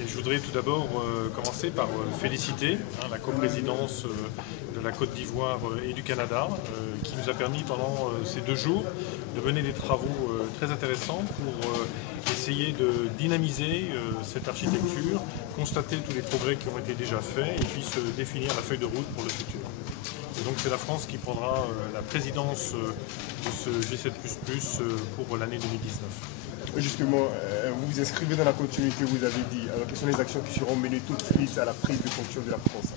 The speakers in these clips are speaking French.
Et je voudrais tout d'abord commencer par féliciter la coprésidence de la Côte d'Ivoire et du Canada qui nous a permis pendant ces 2 jours de mener des travaux très intéressants pour essayer de dynamiser cette architecture, constater tous les progrès qui ont été déjà faits et puis se définir la feuille de route pour le futur. Et donc c'est la France qui prendra la présidence de ce G7++ pour l'année 2019. Justement, vous vous inscrivez dans la continuité, vous avez dit. Alors, quelles sont les actions qui seront menées tout de suite à la prise de fonction de la France?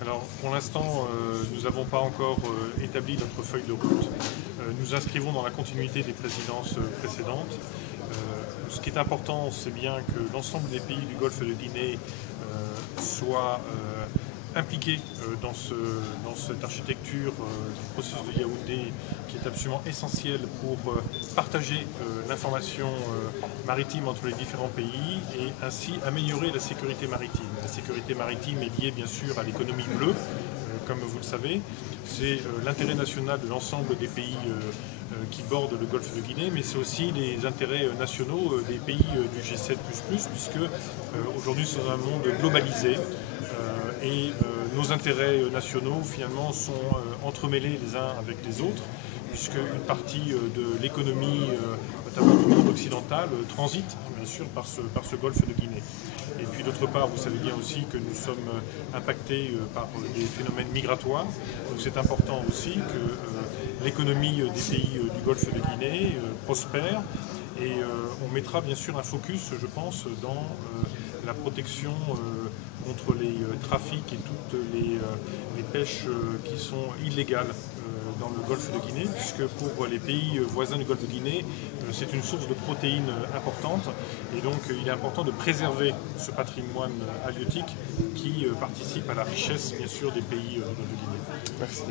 Alors, pour l'instant, nous n'avons pas encore établi notre feuille de route. Nous inscrivons dans la continuité des présidences précédentes. Ce qui est important, c'est bien que l'ensemble des pays du Golfe de Guinée soient impliqués dans cette architecture du processus de Yaoundé qui est absolument essentielle pour partager l'information maritime entre les différents pays et ainsi améliorer la sécurité maritime. La sécurité maritime est liée bien sûr à l'économie bleue, comme vous le savez. C'est l'intérêt national de l'ensemble des pays qui bordent le Golfe de Guinée, mais c'est aussi les intérêts nationaux des pays du G7++, puisque aujourd'hui nous sommes dans un monde globalisé et nos intérêts nationaux finalement sont entremêlés les uns avec les autres, puisque une partie de l'économie, notamment du monde occidental, transite bien sûr par ce Golfe de Guinée. Et puis d'autre part, vous savez bien aussi que nous sommes impactés par des phénomènes migratoires. Donc c'est important aussi que l'économie des pays du Golfe de Guinée prospère. Et on mettra bien sûr un focus, je pense, dans la protection contre les trafics et toutes les pêches qui sont illégales dans le Golfe de Guinée, puisque pour les pays voisins du Golfe de Guinée, c'est une source de protéines importante. Et donc il est important de préserver ce patrimoine halieutique qui participe à la richesse, bien sûr, des pays du Golfe de Guinée. Merci.